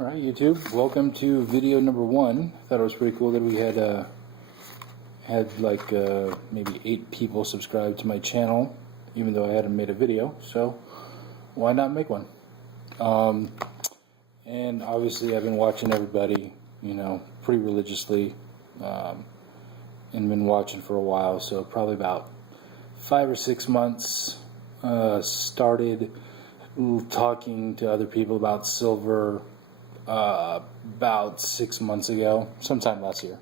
Alright, YouTube, welcome to video number 1. Thought it was pretty cool that we had like maybe 8 people subscribed to my channel, even though I hadn't made a video, so why not make one? And obviously I've been watching everybody, you know, pretty religiously, and been watching for a while, so probably about 5 or 6 months. Started talking to other people about silver about 6 months ago, sometime last year,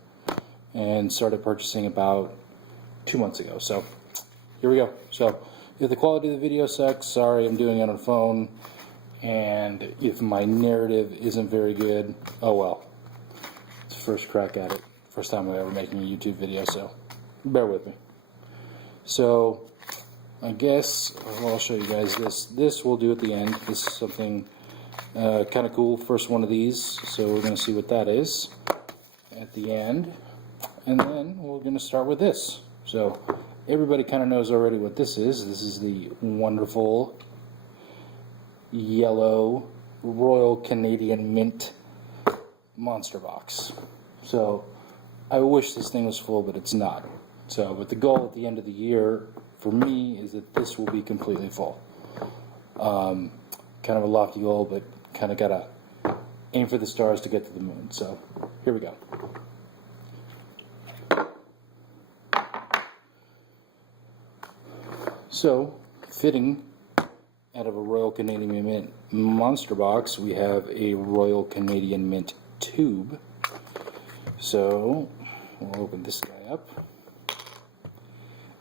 and started purchasing about 2 months ago. So here we go. So if the quality of the video sucks, sorry, I'm doing it on a phone, and if my narrative isn't very good, oh well. It's the first crack at it, first time I'm ever making a YouTube video, so bear with me. So I guess I'll show you guys this. This we'll do at the end. This is something kind of cool, first one of these, so we're going to see what that is at the end, and then we're going to start with this. So everybody kind of knows already what this is. This is the wonderful yellow Royal Canadian Mint monster box. So I wish this thing was full, but it's not. So, but the goal at the end of the year for me is that this will be completely full. Kind of a lofty goal, but kind of gotta aim for the stars to get to the moon. So here we go. So fitting out of a Royal Canadian Mint monster box, we have a Royal Canadian Mint tube. So we'll open this guy up,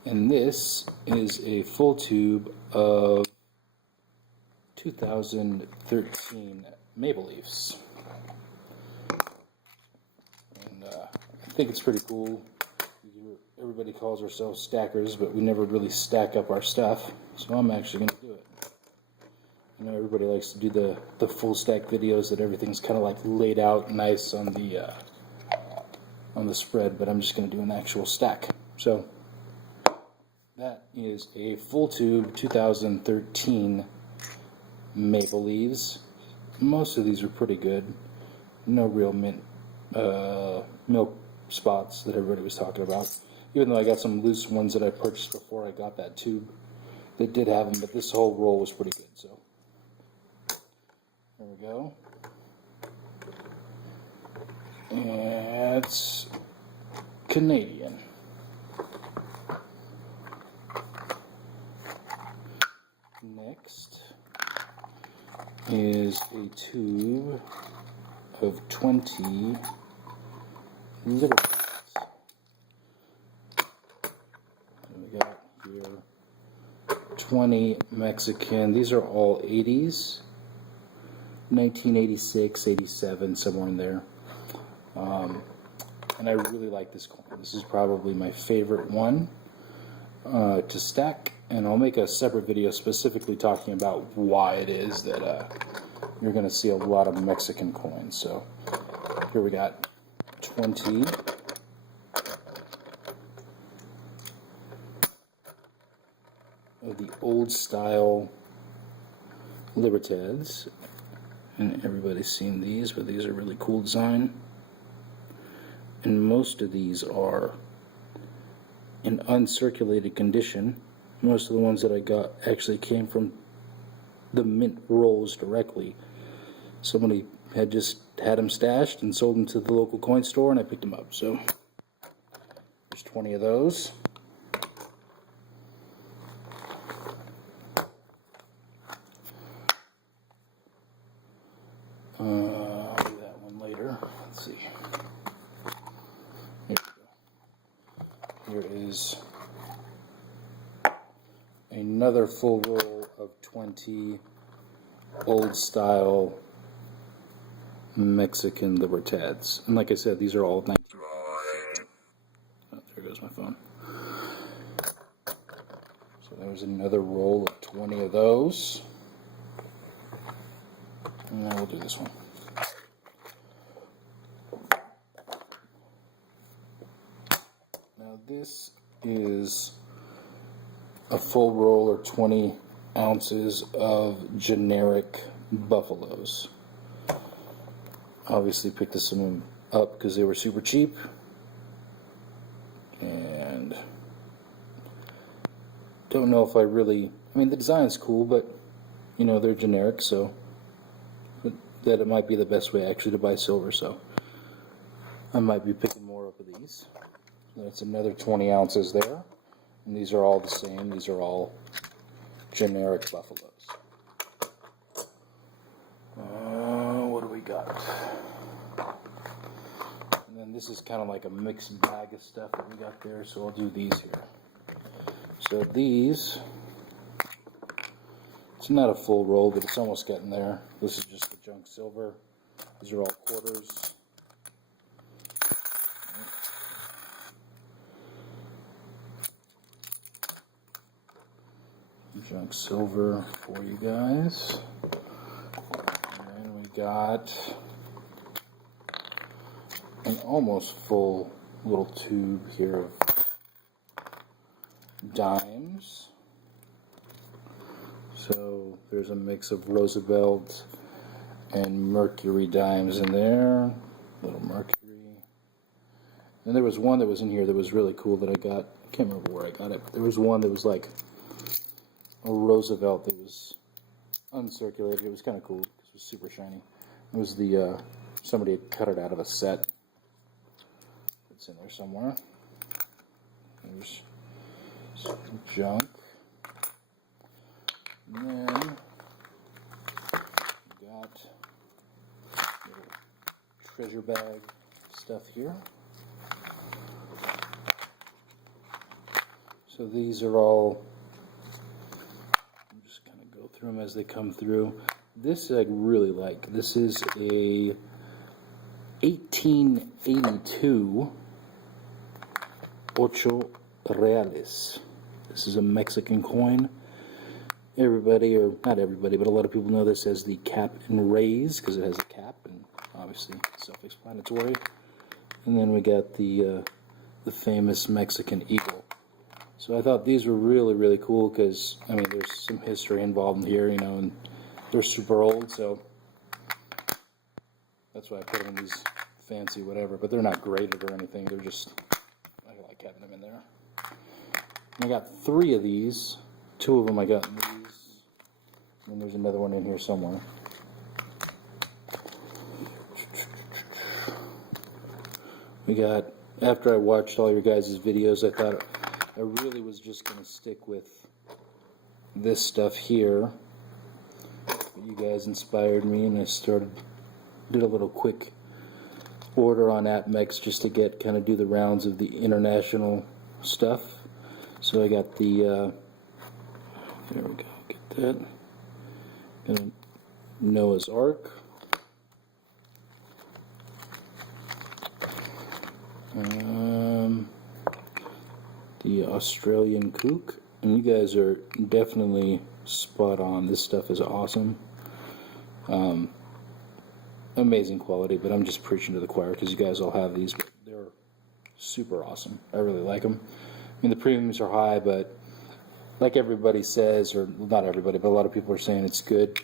and this is a full tube of 2013 Maple Leafs, and I think it's pretty cool. Everybody calls ourselves stackers, but we never really stack up our stuff, so I'm actually going to do it. I know everybody likes to do the full stack videos that everything's kind of like laid out nice on the spread, but I'm just going to do an actual stack. So that is a full tube 2013 Maple Leaves. Most of these are pretty good. No real mint milk spots that everybody was talking about. Even though I got some loose ones that I purchased before I got that tube that did have them, but this whole roll was pretty good. So there we go. And it's Canadian. Next is a tube of 20 Libertines. We got here 20 Mexican. These are all 80s, 1986, 87, somewhere in there. And I really like this coin. This is probably my favorite one to stack, and I'll make a separate video specifically talking about why it is that you're going to see a lot of Mexican coins. So here we got 20 of the old style Libertades, and everybody's seen these, but these are really cool design, and most of these are in uncirculated condition. Most of the ones that I got actually came from the mint rolls directly. Somebody had just had them stashed and sold them to the local coin store, and I picked them up. So there's 20 of those. I'll do that one later. Let's see. Here we go. Here is another full roll of 20 old style Mexican Libertades. And like I said, these are all 19. Oh, there goes my phone. So there's another roll of 20 of those. And now we'll do this one. Now this is a full roll or 20 ounces of generic buffaloes. obviously picked this one up because they were super cheap, and don't know if I really, I mean the design's cool, but you know they're generic, so that it might be the best way actually to buy silver, so I might be picking more up of these. That's another 20 ounces there, and these are all the same. These are all generic buffaloes. What do we got? And then this is kind of like a mixed bag of stuff that we got there, so I'll do these here. So these, it's not a full roll, but it's almost getting there. This is just the junk silver. These are all quarters. Junk silver for you guys. And we got an almost full little tube here of dimes. So there's a mix of Roosevelt and Mercury dimes in there. Little Mercury. And there was one that was in here that was really cool that I got. I can't remember where I got it, but there was one that was like a Roosevelt that was uncirculated. It was kind of cool because it was super shiny. It was the, somebody had cut it out of a set. It's in there somewhere. There's some junk. And then we got little treasure bag stuff here. So these are all, I'm just kind of go through them as they come through. This I really like. This is a 1882 Ocho Reales. This is a Mexican coin. Everybody, or not everybody, but a lot of people know this as the cap and raise because it has a cap, and obviously self-explanatory. And then we got the famous Mexican eagle. So I thought these were really, really cool because, I mean, there's some history involved here, you know, and they're super old, so that's why I put them in these fancy whatever, but they're not graded or anything. They're just, I like having them in there. And I got 3 of these. 2 of them I got in these, and there's another one in here somewhere. We got, after I watched all your guys' videos, I thought I really was just going to stick with this stuff here. You guys inspired me, and I did a little quick order on AppMex just to get, kind of do the rounds of the international stuff. So I got the, there we go, get that. And Noah's Ark. The Australian kook. And you guys are definitely spot on. This stuff is awesome. Amazing quality, but I'm just preaching to the choir because you guys all have these, but they're super awesome. I really like them. I mean, the premiums are high, but like everybody says, or not everybody, but a lot of people are saying it's good.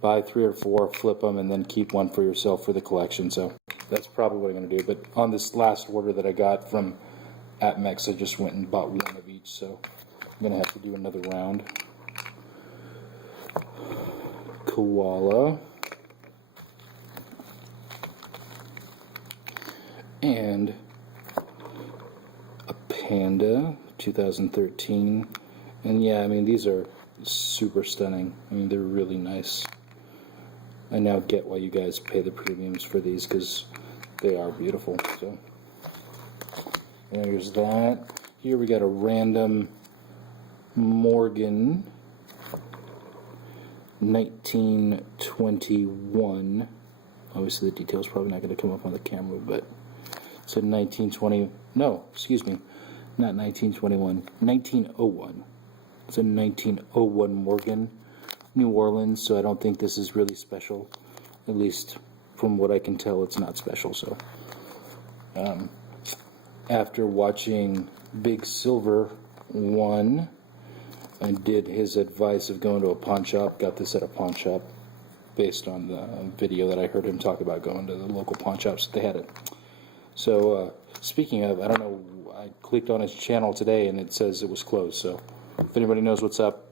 Buy 3 or 4, flip them, and then keep one for yourself for the collection. So that's probably what I'm going to do. But on this last order that I got from AppMex, I just went and bought 1 of each. So I'm going to have to do another round. Koala. And a Panda, 2013. And yeah, I mean, these are super stunning. I mean, they're really nice. I now get why you guys pay the premiums for these, because they are beautiful. So there's that. Here we got a random Morgan 1921. Obviously the detail's probably not going to come up on the camera, but it's a 1920, no, excuse me, not 1921, 1901. It's a 1901 Morgan, New Orleans, so I don't think this is really special. At least from what I can tell, it's not special. So after watching Big Silver 1, I did his advice of going to a pawn shop, got this at a pawn shop. based on the video that I heard him talk about going to the local pawn shops. They had it. So, speaking of, I don't know, I clicked on his channel today and it says it was closed. So, if anybody knows what's up,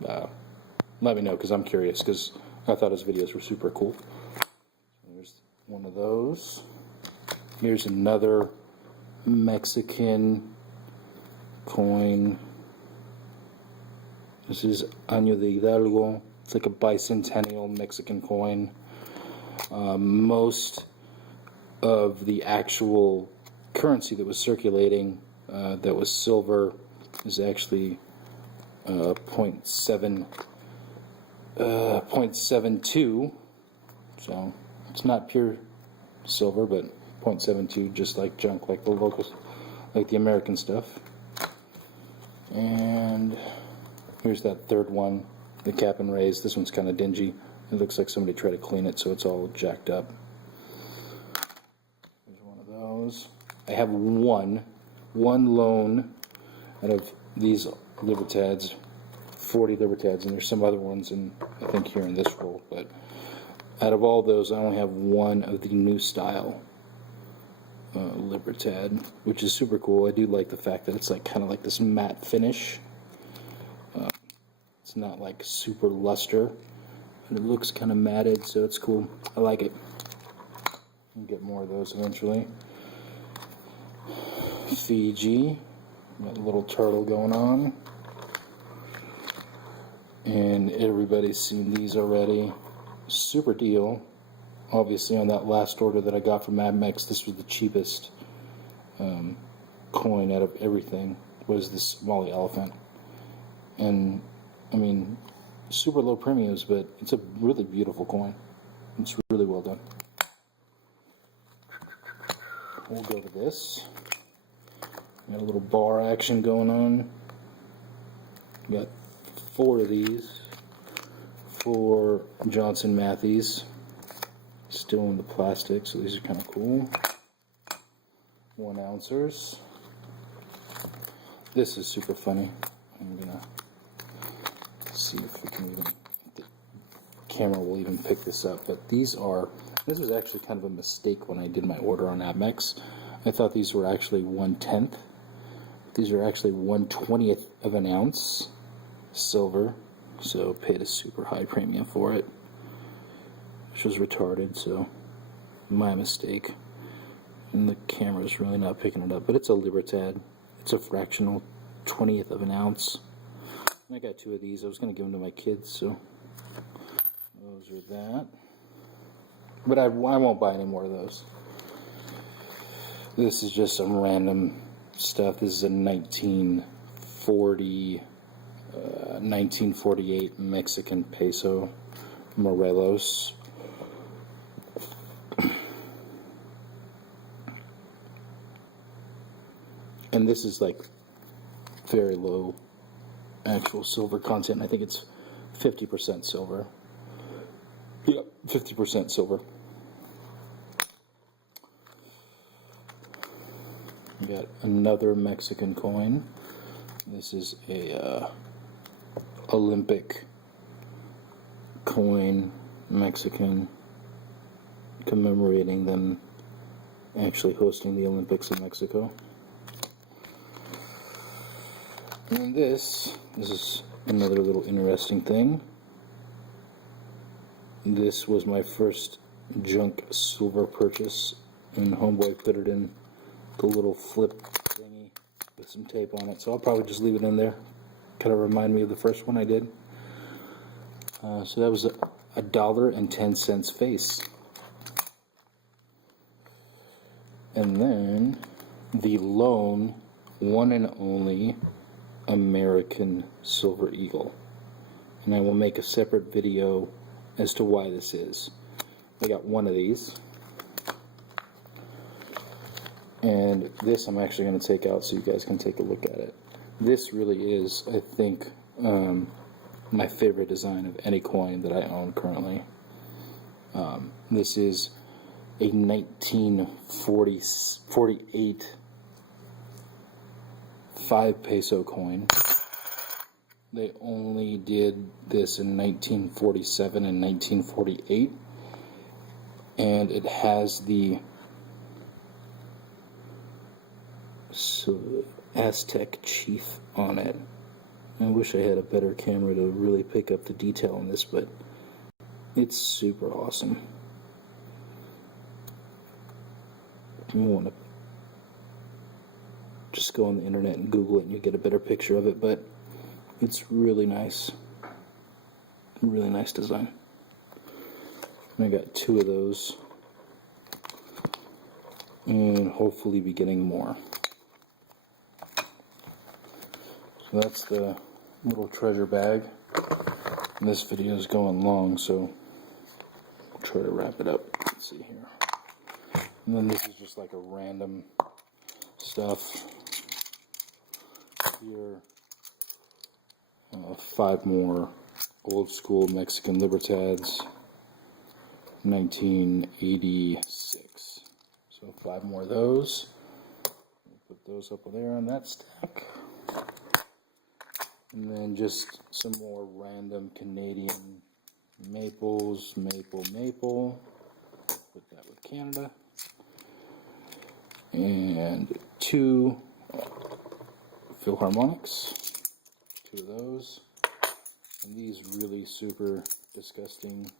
let me know, because I'm curious, because I thought his videos were super cool. Here's one of those. Here's another Mexican coin. This is Año de Hidalgo. It's like a bicentennial Mexican coin. Most of the actual currency that was circulating that was silver is actually 0.72. So it's not pure silver, but 0.72, just like junk, like the locals, like the American stuff. And here's that third one, the cap and raise. This one's kind of dingy. It looks like somebody tried to clean it, so it's all jacked up. Here's one of those. I have one loan out of these Libertads, 40 Libertads, and there's some other ones in, I think, here in this roll. But out of all those, I only have one of the new style Libertad, which is super cool. I do like the fact that it's like kind of like this matte finish. It's not like super luster, and it looks kind of matted, so it's cool. I like it. I'll get more of those eventually. Fiji, got a little turtle going on, and everybody's seen these already. Super deal. Obviously, on that last order that I got from Admex, this was the cheapest coin out of everything. Was this Somali elephant? And I mean, super low premiums, but it's a really beautiful coin. It's really well done. We'll go to this. Got a little bar action going on. Got 4 of these for Johnson Matthey's. Still in the plastic, so these are kind of cool. 1 ouncers. This is super funny. I'm gonna see if we can even, the camera will even pick this up. But this was actually kind of a mistake when I did my order on Admex. I thought these were actually 1/10. These are actually 1/20th of an ounce silver, so paid a super high premium for it, which was retarded, so my mistake. And the camera's really not picking it up, but it's a Libertad. It's a fractional 20th of an ounce. And I got 2 of these. I was going to give them to my kids, so those are that. But I won't buy any more of those. This is just some random stuff. This is a 1948 Mexican peso, Morelos. And this is like very low actual silver content. I think it's 50% silver. Yep, 50% silver. We got another Mexican coin. This is a Olympic coin, Mexican, commemorating them actually hosting the Olympics in Mexico. And this is another little interesting thing. This was my first junk silver purchase, and homeboy put it in the little flip thingy with some tape on it, so I'll probably just leave it in there. Kind of remind me of the first one I did. So that was $1.10 face. And then the lone, one and only American Silver Eagle. And I will make a separate video as to why this is. I got 1 of these. And this I'm actually going to take out so you guys can take a look at it. This really is, I think, my favorite design of any coin that I own currently. This is a 1948 5 peso coin they only did this in 1947 and 1948, and it has the Aztec chief on it. I wish I had a better camera to really pick up the detail on this, but it's super awesome. You want to just go on the internet and Google it and you get a better picture of it, but it's really nice. Really nice design. And I got 2 of those, and hopefully be getting more. So that's the little treasure bag. And this video is going long, so I'll try to wrap it up. Let's see here. And then this is just like a random stuff. Here, 5 more old school Mexican Libertads, 1986. So 5 more of those. Put those up there on that stack. And then just some more random Canadian maples, maple. Put that with Canada. And 2 Philharmonics. 2 of those. And these really super disgusting,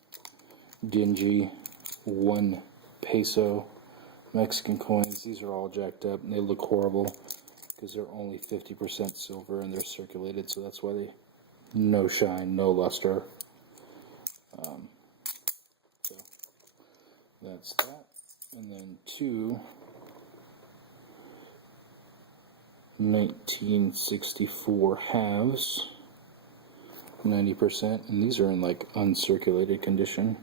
dingy 1 peso Mexican coins. These are all jacked up and they look horrible because they're only 50% silver and they're circulated, so that's why they no shine, no luster. So that's that. And then 2 1964 halves, 90%, and these are in like uncirculated condition.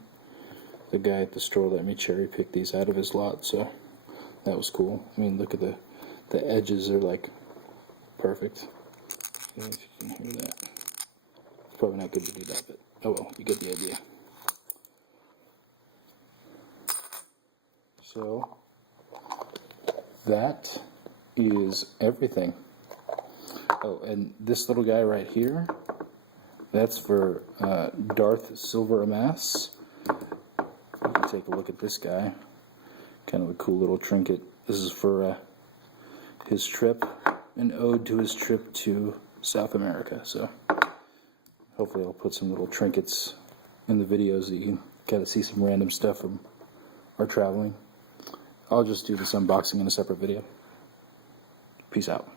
The guy at the store let me cherry pick these out of his lot, so that was cool. I mean, look at the edges are like perfect. If you can hear that. It's probably not good to do that, but oh well, you get the idea. So that is everything. Oh, and this little guy right here, that's for Darth Silver Amass. Take a look at this guy. Kind of a cool little trinket. This is for his trip, an ode to his trip to South America. So hopefully I'll put some little trinkets in the videos that you can kind of see some random stuff from our traveling. I'll just do this unboxing in a separate video. Peace out.